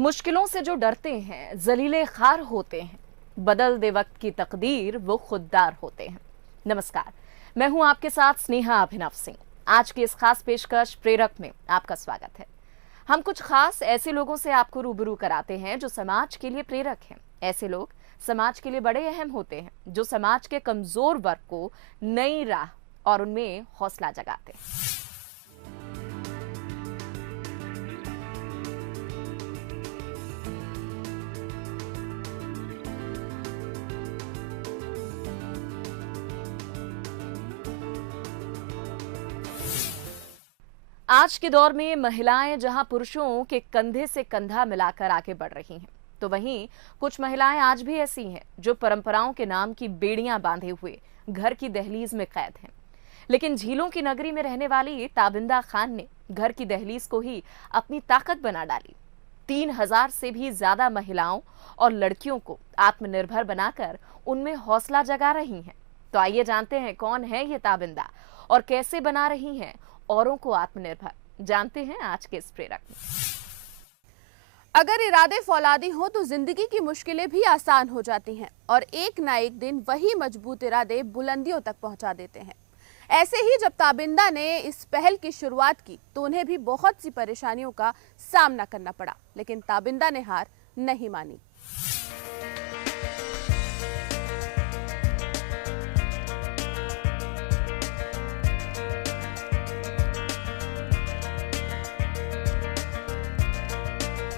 मुश्किलों से जो डरते हैं जलीले खार होते हैं, बदल दे वक्त की तकदीर वो खुददार होते हैं। नमस्कार, मैं हूं आपके साथ स्नेहा अभिनव सिंह। आज की इस खास पेशकश प्रेरक में आपका स्वागत है। हम कुछ खास ऐसे लोगों से आपको रूबरू कराते हैं जो समाज के लिए प्रेरक हैं। ऐसे लोग समाज के लिए बड़े अहम होते हैं, जो समाज के कमजोर वर्ग को नई राह और उनमें हौसला जगाते हैं। आज के दौर में महिलाएं जहां पुरुषों के कंधे से कंधा मिलाकर आगे बढ़ रही हैं, तो वहीं कुछ महिलाएं आज भी ऐसी हैं जो परंपराओं के नाम की बेड़ियां बांधे हुए घर की दहलीज में कैद हैं। लेकिन झीलों की नगरी में रहने वाली ताबिंदा खान ने घर की दहलीज को ही अपनी ताकत बना डाली। 3000 से भी ज्यादा महिलाओं और लड़कियों को आत्मनिर्भर बनाकर उनमें हौसला जगा रही हैं। तो आइए जानते हैं कौन है ये ताबिंदा और कैसे बना रही हैं औरों को आत्मनिर्भर। जानते हैं आज के इस प्रेरक में। अगर इरादे फौलादी हो तो जिंदगी की मुश्किलें भी आसान हो जाती हैं और एक ना एक दिन वही मजबूत इरादे बुलंदियों तक पहुंचा देते हैं। ऐसे ही जब ताबिंदा ने इस पहल की शुरुआत की तो उन्हें भी बहुत सी परेशानियों का सामना करना पड़ा, लेकिन ताबिंदा ने हार नहीं मानी।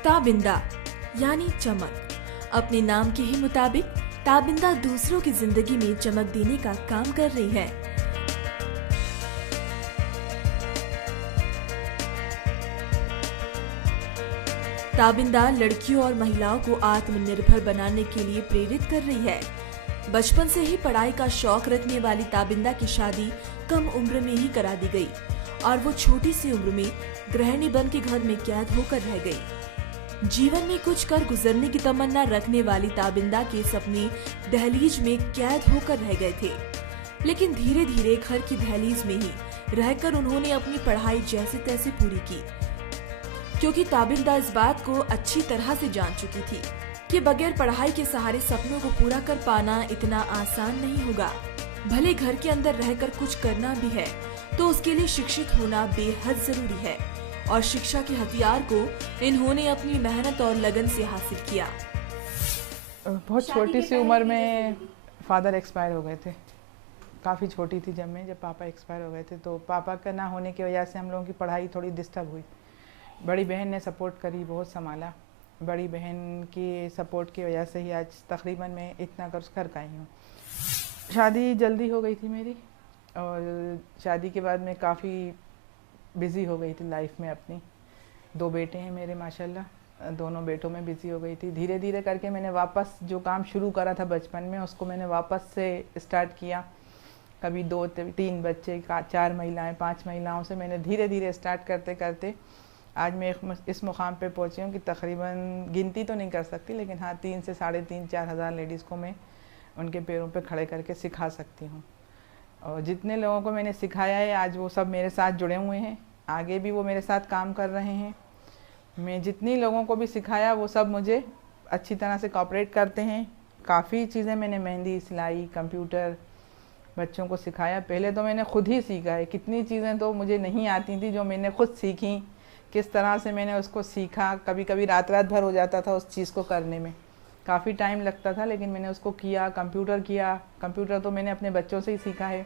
ताबिंदा यानी चमक। अपने नाम के ही मुताबिक ताबिंदा दूसरों की जिंदगी में चमक देने का काम कर रही है। ताबिंदा लड़कियों और महिलाओं को आत्मनिर्भर बनाने के लिए प्रेरित कर रही है। बचपन से ही पढ़ाई का शौक रखने वाली ताबिंदा की शादी कम उम्र में ही करा दी गई और वो छोटी सी उम्र में गृहिणी बन के घर में कैद होकर रह गई। जीवन में कुछ कर गुजरने की तमन्ना रखने वाली ताबिंदा के सपने दहलीज में कैद होकर रह गए थे, लेकिन धीरे धीरे घर की दहलीज में ही रहकर उन्होंने अपनी पढ़ाई जैसे तैसे पूरी की, क्योंकि ताबिंदा इस बात को अच्छी तरह से जान चुकी थी कि बगैर पढ़ाई के सहारे सपनों को पूरा कर पाना इतना आसान नहीं होगा। भले घर के अंदर रहकर कुछ करना भी है तो उसके लिए शिक्षित होना बेहद जरूरी है, और शिक्षा के हथियार को इन्होंने अपनी मेहनत और लगन से हासिल किया। बहुत छोटी सी उम्र में फादर एक्सपायर हो गए थे। काफ़ी छोटी थी जब पापा एक्सपायर हो गए थे, तो पापा का ना होने की वजह से हम लोगों की पढ़ाई थोड़ी डिस्टर्ब हुई। बड़ी बहन ने सपोर्ट करी, बहुत संभाला। बड़ी बहन की सपोर्ट की वजह से ही आज तकरीबन मैं इतना कर पाई हूँ। शादी जल्दी हो गई थी मेरी, और शादी के बाद मैं काफ़ी बिज़ी हो गई थी लाइफ में अपनी। 2 बेटे हैं मेरे माशाल्लाह, दोनों बेटों में बिज़ी हो गई थी। धीरे धीरे करके मैंने वापस जो काम शुरू करा था बचपन में, उसको मैंने वापस से स्टार्ट किया। कभी 2-3 बच्चे, 4 महिलाएं, 5 महिलाओं से मैंने धीरे धीरे स्टार्ट करते करते आज मैं इस मुकाम पे पहुंची हूँ कि तकरीबन गिनती तो नहीं कर सकती, लेकिन हाँ 3 से 3.5-4 हज़ार लेडीज़ को मैं उनके पैरों पे खड़े करके सिखा सकती हूँ। और जितने लोगों को मैंने सिखाया है आज वो सब मेरे साथ जुड़े हुए हैं, आगे भी वो मेरे साथ काम कर रहे हैं। मैं जितनी लोगों को भी सिखाया वो सब मुझे अच्छी तरह से कोऑपरेट करते हैं। काफ़ी चीज़ें मैंने मेहंदी, सिलाई, कंप्यूटर बच्चों को सिखाया। पहले तो मैंने खुद ही सीखा है, कितनी चीज़ें तो मुझे नहीं आती थी जो मैंने खुद सीखी। किस तरह से मैंने उसको सीखा, कभी कभी रात भर हो जाता था उस चीज़ को करने में, काफ़ी टाइम लगता था, लेकिन मैंने उसको किया। कंप्यूटर तो मैंने अपने बच्चों से ही सीखा है।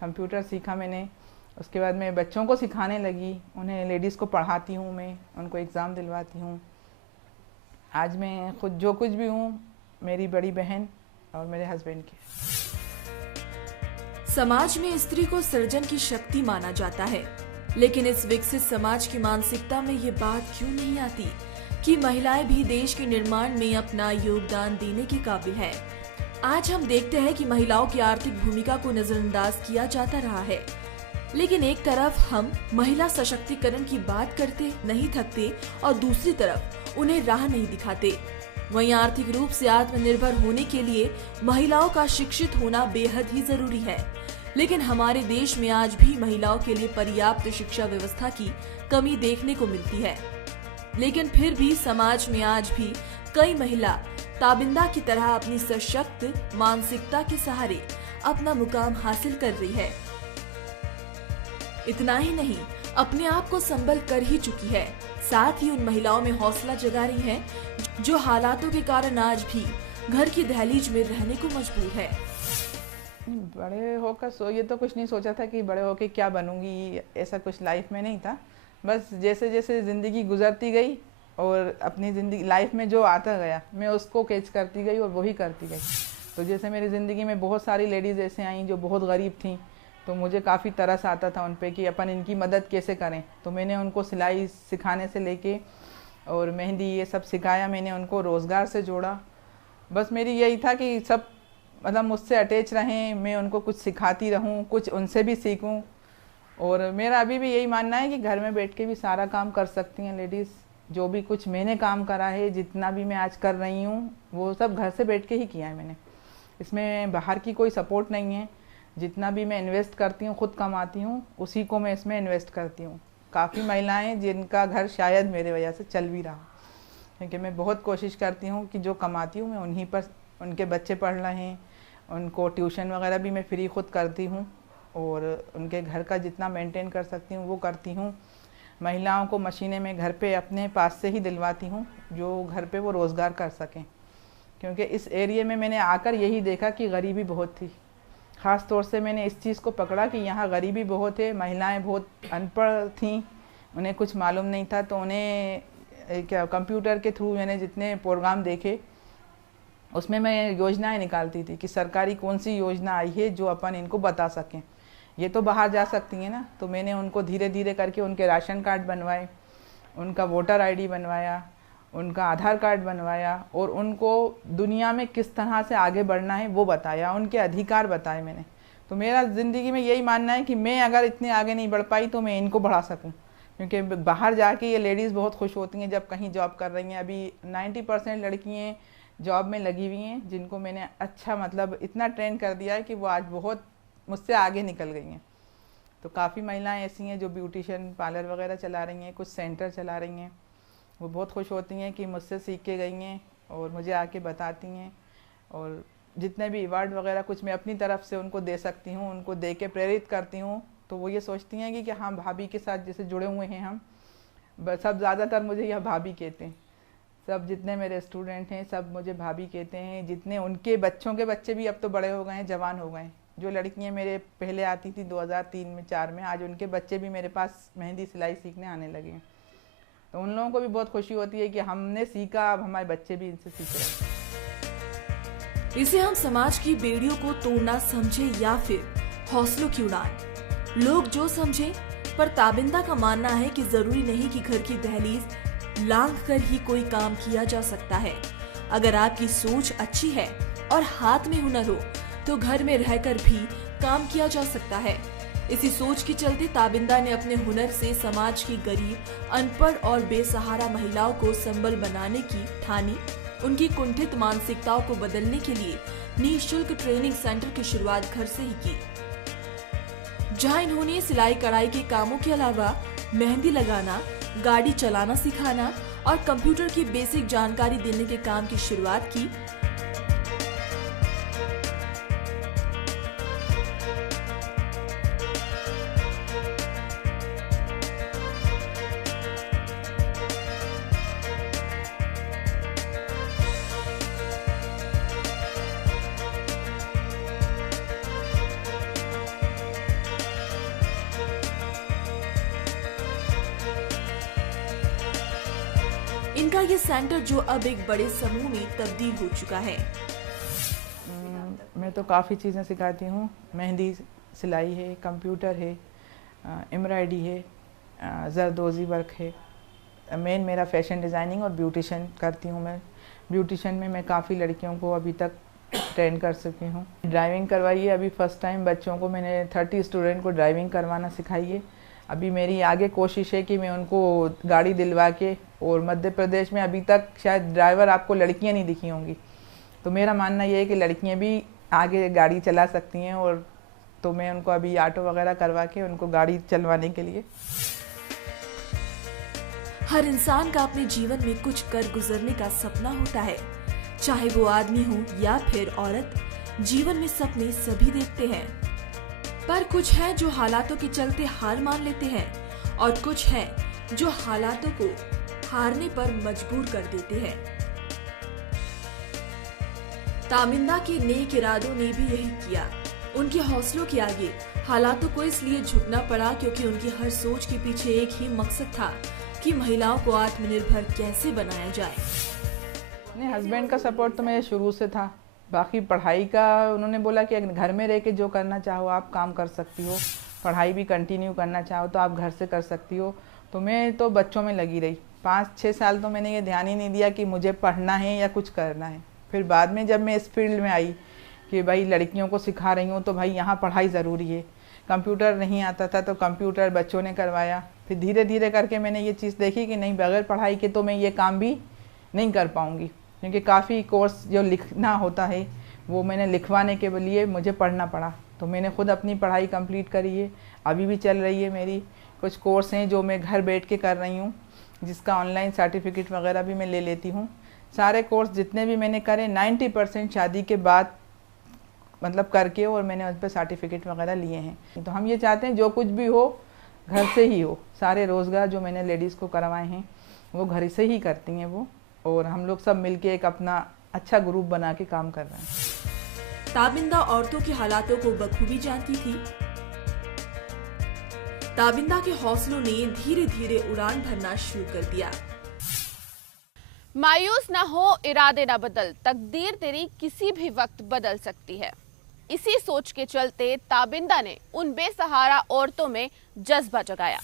कंप्यूटर सीखा मैंने, उसके बाद मैं बच्चों को सिखाने लगी, उन्हें लेडीज़ को पढ़ाती हूँ, मैं उनको एग्ज़ाम दिलवाती हूँ। आज मैं खुद जो कुछ भी हूँ मेरी बड़ी बहन और मेरे हस्बैंड की। समाज में स्त्री को सृजन की शक्ति माना जाता है, लेकिन इस विकसित समाज की मानसिकता में ये बात क्यों नहीं आती कि महिलाएं भी देश के निर्माण में अपना योगदान देने के काबिल है। आज हम देखते हैं कि महिलाओं की आर्थिक भूमिका को नजरअंदाज किया जाता रहा है, लेकिन एक तरफ हम महिला सशक्तिकरण की बात करते नहीं थकते और दूसरी तरफ उन्हें राह नहीं दिखाते। वहीं आर्थिक रूप से आत्मनिर्भर होने के लिए महिलाओं का शिक्षित होना बेहद ही जरूरी है, लेकिन हमारे देश में आज भी महिलाओं के लिए पर्याप्त शिक्षा व्यवस्था की कमी देखने को मिलती है। लेकिन फिर भी समाज में आज भी कई महिला ताबिंदा की तरह अपनी सशक्त मानसिकता के सहारे अपना मुकाम हासिल कर रही है। इतना ही नहीं, अपने आप को संभल कर ही चुकी है, साथ ही उन महिलाओं में हौसला जगा रही हैं जो हालातों के कारण आज भी घर की दहलीज में रहने को मजबूर है। बड़े होकर ये तो कुछ नहीं सोचा था कि बड़े होकर क्या बनूंगी, ऐसा कुछ लाइफ में नहीं था। बस जैसे जैसे ज़िंदगी गुजरती गई और अपनी ज़िंदगी लाइफ में जो आता गया मैं उसको कैच करती गई और वही करती गई। तो जैसे मेरी ज़िंदगी में बहुत सारी लेडीज़ ऐसे आई जो बहुत गरीब थीं, तो मुझे काफ़ी तरस आता था उन पे कि अपन इनकी मदद कैसे करें। तो मैंने उनको सिलाई सिखाने से लेके और मेहंदी ये सब सिखाया, मैंने उनको रोज़गार से जोड़ा। बस मेरी यही था कि सब मतलब मुझसे अटैच रहें, मैं उनको कुछ सिखाती रहूं, कुछ उनसे भी सीखूं। और मेरा अभी भी यही मानना है कि घर में बैठ के भी सारा काम कर सकती हैं लेडीज़। जो भी कुछ मैंने काम करा है, जितना भी मैं आज कर रही हूँ, वो सब घर से बैठ के ही किया है मैंने। इसमें बाहर की कोई सपोर्ट नहीं है। जितना भी मैं इन्वेस्ट करती हूँ, खुद कमाती हूँ, उसी को मैं इसमें इन्वेस्ट करती हूँ। काफ़ी महिलाएं जिनका घर शायद मेरे वजह से चल भी रहा, क्योंकि मैं बहुत कोशिश करती हूँ कि जो कमाती हूँ मैं उन्हीं पर, उनके बच्चे पढ़ रहे हैं, उनको ट्यूशन वगैरह भी मैं फ्री खुद करती हूँ और उनके घर का जितना मेंटेन कर सकती हूँ वो करती हूँ। महिलाओं को मशीनें मैं घर पे अपने पास से ही दिलवाती हूँ जो घर पे वो रोज़गार कर सकें, क्योंकि इस एरिया में मैंने आकर यही देखा कि गरीबी बहुत थी। ख़ास तौर से मैंने इस चीज़ को पकड़ा कि यहाँ गरीबी बहुत है, महिलाएं बहुत अनपढ़ थीं, उन्हें कुछ मालूम नहीं था। तो उन्हें क्या कंप्यूटर के थ्रू मैंने जितने प्रोग्राम देखे उसमें मैं योजनाएं निकालती थी कि सरकारी कौन सी योजना आई है जो अपन इनको बता सकें। ये तो बाहर जा सकती हैं ना, तो मैंने उनको धीरे धीरे करके उनके राशन कार्ड बनवाए, उनका वोटर आईडी बनवाया, उनका आधार कार्ड बनवाया और उनको दुनिया में किस तरह से आगे बढ़ना है वो बताया, उनके अधिकार बताए मैंने। तो मेरा ज़िंदगी में यही मानना है कि मैं अगर इतने आगे नहीं बढ़ पाई तो मैं इनको बढ़ा सकूं, क्योंकि बाहर जाके ये लेडीज़ बहुत खुश होती हैं जब कहीं जॉब कर रही हैं। अभी 90% लड़कियाँ जॉब में लगी हुई हैं, जिनको मैंने अच्छा मतलब इतना ट्रेन कर दिया है कि वो आज बहुत मुझसे आगे निकल गई हैं। तो काफ़ी महिलाएं ऐसी हैं जो ब्यूटिशियन पार्लर वगैरह चला रही हैं, कुछ सेंटर चला रही हैं। वो बहुत खुश होती हैं कि मुझसे सीख के गई हैं और मुझे आके बताती हैं। और जितने भी अवार्ड वगैरह कुछ मैं अपनी तरफ से उनको दे सकती हूँ, उनको दे के प्रेरित करती हूँ। तो वो ये सोचती हैं कि हाँ, भाभी के साथ जैसे जुड़े हुए हैं हम, सब ज़्यादातर मुझे यह भाभी कहते हैं। सब जितने मेरे स्टूडेंट हैं सब मुझे भाभी कहते हैं। जितने उनके बच्चों के बच्चे भी अब तो बड़े हो गए हैं, जवान हो गए हैं। जो लड़कियां मेरे पहले आती थी 2003 में 4 में, आज उनके बच्चे भी मेरे पास मेहंदी सिलाई सीखने आने लगे हैं। तो उन लोगों को भी बहुत खुशी होती है कि हमने सीखा, अब हमारे बच्चे भी इनसे सीख रहे हैं। इसे हम समाज की बेड़ियों को तोड़ना समझे या फिर हौसलों की उड़ान, लोग जो समझे, पर ताबिंदा का मानना है कि जरूरी नहीं कि घर की दहलीज लांघ कर ही कोई काम किया जा सकता है। अगर आपकी सोच अच्छी है और हाथ में हुनर हो तो घर में रहकर भी काम किया जा सकता है। इसी सोच के चलते ताबिंदा ने अपने हुनर से समाज की गरीब, अनपढ़ और बेसहारा महिलाओं को संबल बनाने की ठानी। उनकी कुंठित मानसिकताओं को बदलने के लिए निःशुल्क ट्रेनिंग सेंटर की शुरुआत घर से ही की, जहां इन्होंने सिलाई कढ़ाई के कामों के अलावा मेहंदी लगाना, गाड़ी चलाना सिखाना और कंप्यूटर की बेसिक जानकारी देने के काम की शुरुआत की। इनका ये सेंटर जो अब एक बड़े समूह में तब्दील हो चुका है। मैं तो काफ़ी चीज़ें सिखाती हूँ। मेहंदी सिलाई है, कंप्यूटर है, एम्ब्रॉयडरी है, जरदोजी वर्क है। मेन मेरा फैशन डिज़ाइनिंग और ब्यूटिशन करती हूँ मैं। ब्यूटिशन में मैं काफ़ी लड़कियों को अभी तक ट्रेन कर चुकी हूँ। ड्राइविंग करवाई है, अभी फर्स्ट टाइम बच्चों को मैंने 30 स्टूडेंट को ड्राइविंग करवाना सिखाई है। अभी मेरी आगे कोशिश है कि मैं उनको गाड़ी दिलवा के, और मध्य प्रदेश में अभी तक शायद ड्राइवर आपको लड़कियां नहीं दिखी होंगी, तो मेरा मानना ये है कि लड़कियां भी आगे गाड़ी चला सकती हैं। और तो मैं उनको अभी ऑटो वगैरह करवा के उनको गाड़ी चलवाने के लिए। हर इंसान का अपने जीवन में कुछ कर गुजरने का सपना होता है, चाहे वो आदमी हो या फिर औरत। जीवन में सपने सभी देखते हैं, पर कुछ है जो हालातों के चलते हार मान लेते हैं और कुछ है जो हालातों को हारने पर मजबूर कर देते हैं। ताबिंदा के नेक इरादों ने भी यही किया। उनके हौसलों के आगे हालातों को इसलिए झुकना पड़ा क्योंकि उनकी हर सोच के पीछे एक ही मकसद था कि महिलाओं को आत्मनिर्भर कैसे बनाया जाए। नहीं, हस्बैंड का सपोर्ट तो मेरे शुरू से था। बाकी पढ़ाई का उन्होंने बोला कि घर में रह के जो करना चाहो आप काम कर सकती हो, पढ़ाई भी कंटिन्यू करना चाहो तो आप घर से कर सकती हो। तो मैं तो बच्चों में लगी रही। 5-6 साल तो मैंने ये ध्यान ही नहीं दिया कि मुझे पढ़ना है या कुछ करना है। फिर बाद में जब मैं इस फील्ड में आई कि भाई लड़कियों को सिखा रही हूँ तो भाई यहाँ पढ़ाई ज़रूरी है। कंप्यूटर नहीं आता था तो कंप्यूटर बच्चों ने करवाया। फिर धीरे धीरे करके मैंने ये चीज़ देखी कि नहीं, बगैर पढ़ाई के तो मैं ये काम भी नहीं कर पाऊँगी, क्योंकि काफ़ी कोर्स जो लिखना होता है वो मैंने लिखवाने के लिए मुझे पढ़ना पड़ा। तो मैंने खुद अपनी पढ़ाई कंप्लीट करी है, अभी भी चल रही है मेरी। कुछ कोर्स हैं जो मैं घर बैठ के कर रही हूँ, जिसका ऑनलाइन सर्टिफिकेट वगैरह भी मैं ले लेती हूँ। सारे कोर्स जितने भी मैंने करे 90% शादी के बाद मतलब करके, और मैंने उस पर सर्टिफिकेट वगैरह लिए हैं। तो हम ये चाहते हैं जो कुछ भी हो घर से ही हो। सारे रोज़गार जो मैंने लेडीज़ को करवाए हैं वो घर से ही करती हैं वो, और हम लोग सब मिलके एक अपना अच्छा ग्रुप बना के काम कर रहे हैं। ताबिंदा औरतों के हालातों को बखूबी जानती थी। ताबिंदा के हौसलों ने धीरे धीरे उड़ान भरना शुरू कर दिया। मायूस ना हो, इरादे ना बदल, तकदीर तेरी किसी भी वक्त बदल सकती है। इसी सोच के चलते ताबिंदा ने उन बेसहारा औरतों में जज्बा जगाया।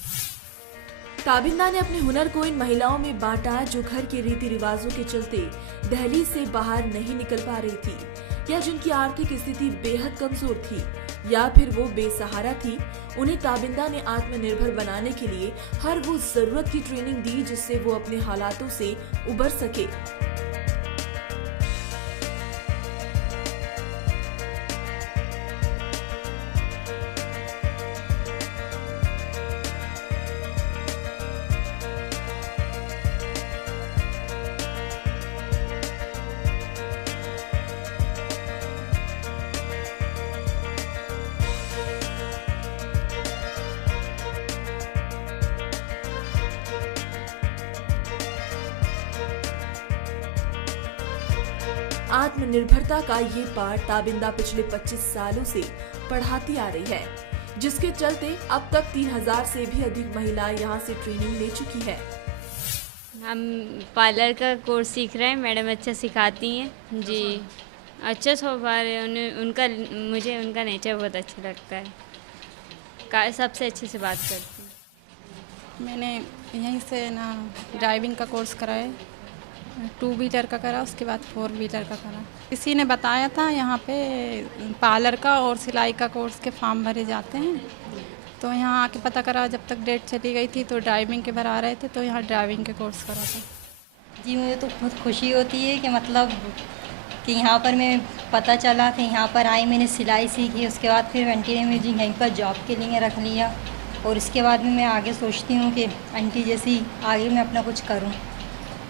ताबिंदा ने अपने हुनर को इन महिलाओं में बांटा जो घर के रीति रिवाजों के चलते दहलीज से बाहर नहीं निकल पा रही थी, या जिनकी आर्थिक स्थिति बेहद कमजोर थी, या फिर वो बेसहारा थी। उन्हें ताबिंदा ने आत्मनिर्भर बनाने के लिए हर वो जरूरत की ट्रेनिंग दी जिससे वो अपने हालातों से उबर सके। आत्मनिर्भरता का ये पाठ ताबिंदा पिछले 25 सालों से पढ़ाती आ रही है, जिसके चलते अब तक 3000 से भी अधिक महिलाएं यहाँ से ट्रेनिंग ले चुकी है। हम पार्लर का कोर्स सीख रहे हैं, मैडम अच्छा सिखाती हैं जी, अच्छा स्वभाव है उनका। मुझे उनका नेचर बहुत अच्छा लगता है, सबसे अच्छे से बात करती हैं। मैंने यहीं से ना ड्राइविंग का कोर्स करा है, 2 व्हीलर का करा, उसके बाद 4 व्हीलर का करा। किसी ने बताया था यहाँ पे पार्लर का और सिलाई का कोर्स के फॉर्म भरे जाते हैं, तो यहाँ आके पता करा। जब तक डेट चली गई थी तो ड्राइविंग के भर आ रहे थे, तो यहाँ ड्राइविंग के कोर्स करा था। जी मुझे तो बहुत खुशी होती है कि मतलब कि यहाँ पर मैं पता चला कि यहाँ पर आई, मैंने सिलाई सीखी, उसके बाद फिर आंटी ने मुझे यहीं पर जॉब के लिए रख लिया, और इसके बाद में मैं आगे सोचती हूँ कि आंटी जैसी आगे मैं अपना कुछ करूँ।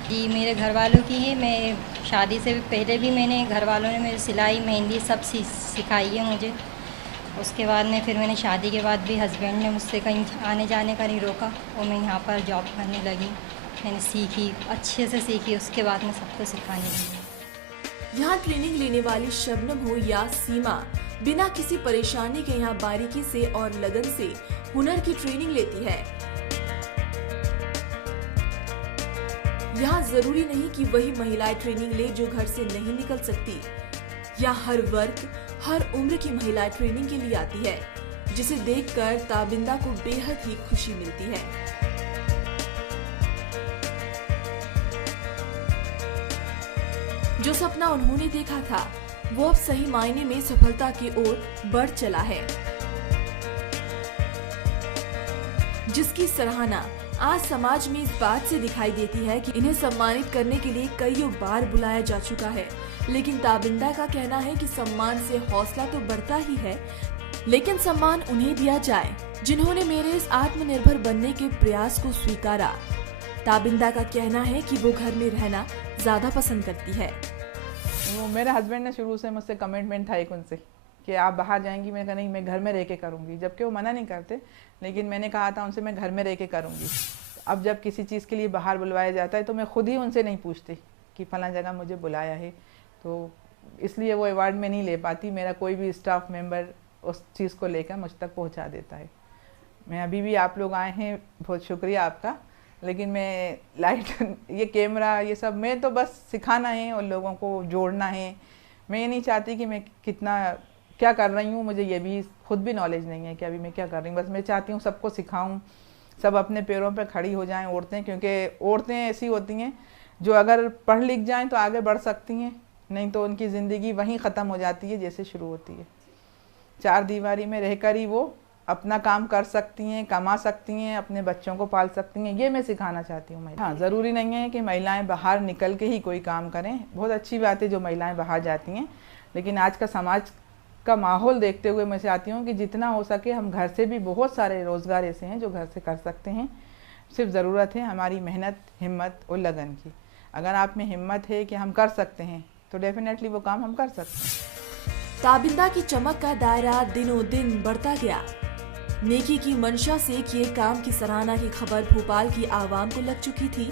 जी मेरे घर वालों की है, मैं शादी से पहले भी मैंने घर वालों ने मेरी सिलाई मेहंदी सब सिखाई है मुझे। उसके बाद में फिर मैंने शादी के बाद भी हस्बैंड ने मुझसे कहीं आने जाने का नहीं रोका, और मैं यहाँ पर जॉब करने लगी। मैंने सीखी, अच्छे से सीखी, उसके बाद में सबको सिखाने लगी। यहाँ ट्रेनिंग लेने वाली शबनम हो या सीमा बिना किसी परेशानी के यहाँ बारीकी से और लगन से हुनर की ट्रेनिंग लेती है। यहाँ जरूरी नहीं कि वही महिलाएं ट्रेनिंग ले जो घर से नहीं निकल सकती। यहाँ हर वर्ग, हर उम्र की महिलाएं ट्रेनिंग के लिए आती है, जिसे देखकर ताबिंदा को बेहद ही खुशी मिलती है। जो सपना उन्होंने देखा था वो अब सही मायने में सफलता की ओर बढ़ चला है, जिसकी सराहना आज समाज में इस बात से दिखाई देती है कि इन्हें सम्मानित करने के लिए कईयों बार बुलाया जा चुका है। लेकिन ताबिंदा का कहना है कि सम्मान से हौसला तो बढ़ता ही है, लेकिन सम्मान उन्हें दिया जाए जिन्होंने मेरे इस आत्मनिर्भर बनने के प्रयास को स्वीकारा। ताबिंदा का कहना है कि वो घर में रहना ज्यादा पसंद करती है। वो मेरे हस्बैंड ने शुरू से मुझसे कमिटमेंट था एक उनसे कि आप बाहर जाएंगी। मैंने कहा नहीं, मैं घर में रह के करूँगी, जबकि वो मना नहीं करते, लेकिन मैंने कहा था उनसे मैं घर में रह के करूँगी। अब जब किसी चीज़ के लिए बाहर बुलवाया जाता है तो मैं खुद ही उनसे नहीं पूछती कि फ़लाँ जगह मुझे बुलाया है, तो इसलिए वो अवार्ड में नहीं ले पाती। मेरा कोई भी स्टाफ मेंबर उस चीज़ को लेकर मुझ तक पहुंचा देता है। मैं अभी भी, आप लोग आए हैं, बहुत शुक्रिया आपका, लेकिन मैं लाइट ये कैमरा ये सब मैं तो बस सिखाना है और लोगों को जोड़ना है। मैं ये नहीं चाहती कि मैं कितना क्या कर रही हूँ, मुझे ये भी खुद भी नॉलेज नहीं है कि अभी मैं क्या कर रही हूँ। बस मैं चाहती हूँ सबको सिखाऊँ, सब अपने पैरों पर खड़ी हो जाएं औरतें, क्योंकि औरतें ऐसी होती हैं जो अगर पढ़ लिख जाएं तो आगे बढ़ सकती हैं, नहीं तो उनकी ज़िंदगी वहीं ख़त्म हो जाती है जैसे शुरू होती है। चार दीवारी में रहकर ही वो अपना काम कर सकती हैं, कमा सकती हैं, अपने बच्चों को पाल सकती हैं। ये मैं सिखाना चाहती हूँ। हाँ, ज़रूरी नहीं है कि महिलाएं बाहर निकल के ही कोई काम करें। बहुत अच्छी बात है जो महिलाएं बाहर जाती हैं, लेकिन आज का समाज का माहौल देखते हुए मैं चाहती हूँ कि जितना हो सके हम घर से भी, बहुत सारे रोज़गार ऐसे हैं जो घर से कर सकते हैं। सिर्फ ज़रूरत है हमारी मेहनत, हिम्मत और लगन की। अगर आप में हिम्मत है कि हम कर सकते हैं तो डेफिनेटली वो काम हम कर सकते हैं। ताबिंदा की चमक का दायरा दिनों दिन बढ़ता गया। नेकी की मंशा से किए काम की सराहना की खबर भोपाल की आवाम को लग चुकी थी,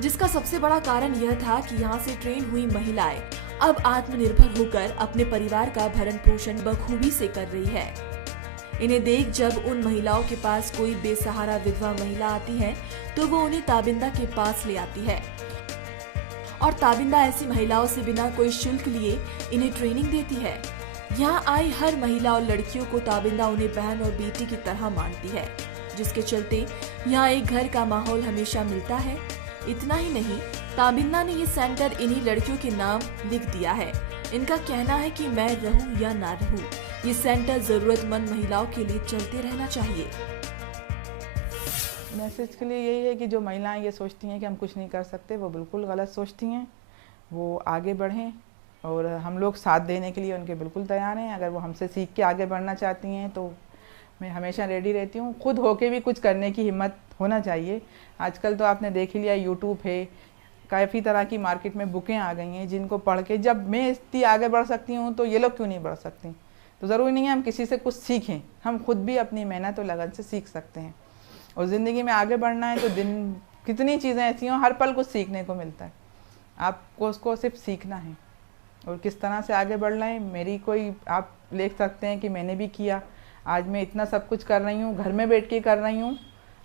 जिसका सबसे बड़ा कारण यह था कि यहाँ से ट्रेन हुई महिलाएं अब आत्मनिर्भर होकर अपने परिवार का भरण पोषण बखूबी से कर रही है। इन्हें देख जब उन महिलाओं के पास कोई बेसहारा विधवा महिला आती है तो वो उन्हें ताबिंदा के पास ले आती है और ताबिंदा ऐसी महिलाओं से बिना कोई शुल्क लिए इन्हें ट्रेनिंग देती है। यहाँ आई हर महिला और लड़कियों को ताबिंदा उन्हें बहन और बेटी की तरह मानती है, जिसके चलते यहाँ एक घर का माहौल हमेशा मिलता है। इतना ही नहीं, ताबिंदा ने ये सेंटर इन्हीं लड़कियों के नाम लिख दिया है। इनका कहना है कि मैं रहूं या ना रहूं, ये सेंटर जरूरतमंद महिलाओं के लिए चलते रहना चाहिए। मैसेज के लिए यही है कि जो महिलाएं ये सोचती हैं कि हम कुछ नहीं कर सकते, वो बिल्कुल गलत सोचती हैं। वो आगे बढ़ें और हम लोग साथ देने के लिए उनके बिल्कुल तैयार हैं। अगर वो हमसे सीख के आगे बढ़ना चाहती हैं तो मैं हमेशा रेडी रहती हूँ। खुद होके भी कुछ करने की हिम्मत होना चाहिए। आजकल तो आपने देख ही लिया, यूट्यूब है, काफ़ी तरह की मार्केट में बुकें आ गई हैं जिनको पढ़ के जब मैं इतनी आगे बढ़ सकती हूँ तो ये लोग क्यों नहीं बढ़ सकती। तो ज़रूरी नहीं है हम किसी से कुछ सीखें, हम खुद भी अपनी मेहनत और लगन से सीख सकते हैं। और ज़िंदगी में आगे बढ़ना है तो दिन कितनी चीज़ें ऐसी हों, हर पल कुछ सीखने को मिलता है। आपको उसको सिर्फ सीखना है और किस तरह से आगे बढ़ना है। मेरी कोई, आप देख सकते हैं कि मैंने भी किया। आज मैं इतना सब कुछ कर रही हूँ, घर में बैठ के कर रही हूँ।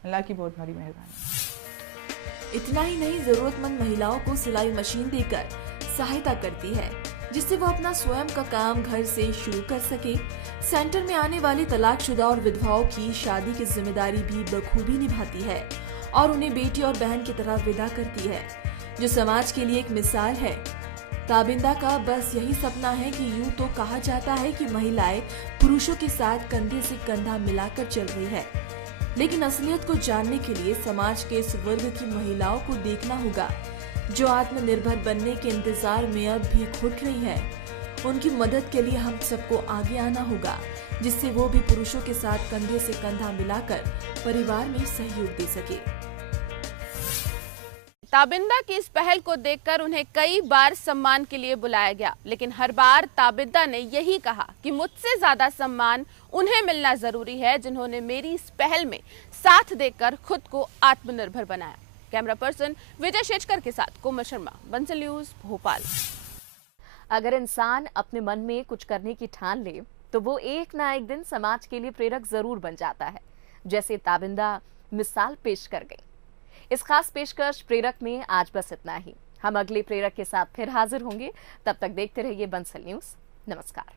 अल्लाह की बहुत बड़ी मेहरबानी। इतना ही नहीं, जरूरतमंद महिलाओं को सिलाई मशीन देकर सहायता करती है, जिससे वो अपना स्वयं का काम घर से शुरू कर सके। सेंटर में आने वाली तलाकशुदा और विधवाओं की शादी की जिम्मेदारी भी बखूबी निभाती है और उन्हें बेटी और बहन की तरह विदा करती है, जो समाज के लिए एक मिसाल है। ताबिंदा का बस यही सपना है कि यूं तो कहा जाता है कि महिलाएं पुरुषों के साथ कंधे से कंधा मिलाकर चल रही है, लेकिन असलियत को जानने के लिए समाज के इस वर्ग की महिलाओं को देखना होगा जो आत्मनिर्भर बनने के इंतजार में अब भी घुट रही है। उनकी मदद के लिए हम सबको आगे आना होगा, जिससे वो भी पुरुषों के साथ कंधे से कंधा मिलाकर परिवार में सहयोग दे सके। ताबिंदा की इस पहल को देखकर उन्हें कई बार सम्मान के लिए बुलाया गया, लेकिन हर बार ताबिंदा ने यही कहा कि मुझसे ज्यादा सम्मान उन्हें मिलना जरूरी है जिन्होंने मेरी इस पहल में साथ देकर खुद को आत्मनिर्भर बनाया। कैमरा पर्सन विजय शेजकर के साथ कोमल शर्मा, बंसल न्यूज, भोपाल। अगर इंसान अपने मन में कुछ करने की ठान ले तो वो एक ना एक दिन समाज के लिए प्रेरक जरूर बन जाता है, जैसे ताबिंदा मिसाल पेश कर गई। इस खास पेशकश प्रेरक में आज बस इतना ही। हम अगले प्रेरक के साथ फिर हाजिर होंगे। तब तक देखते रहिए बंसल न्यूज। नमस्कार।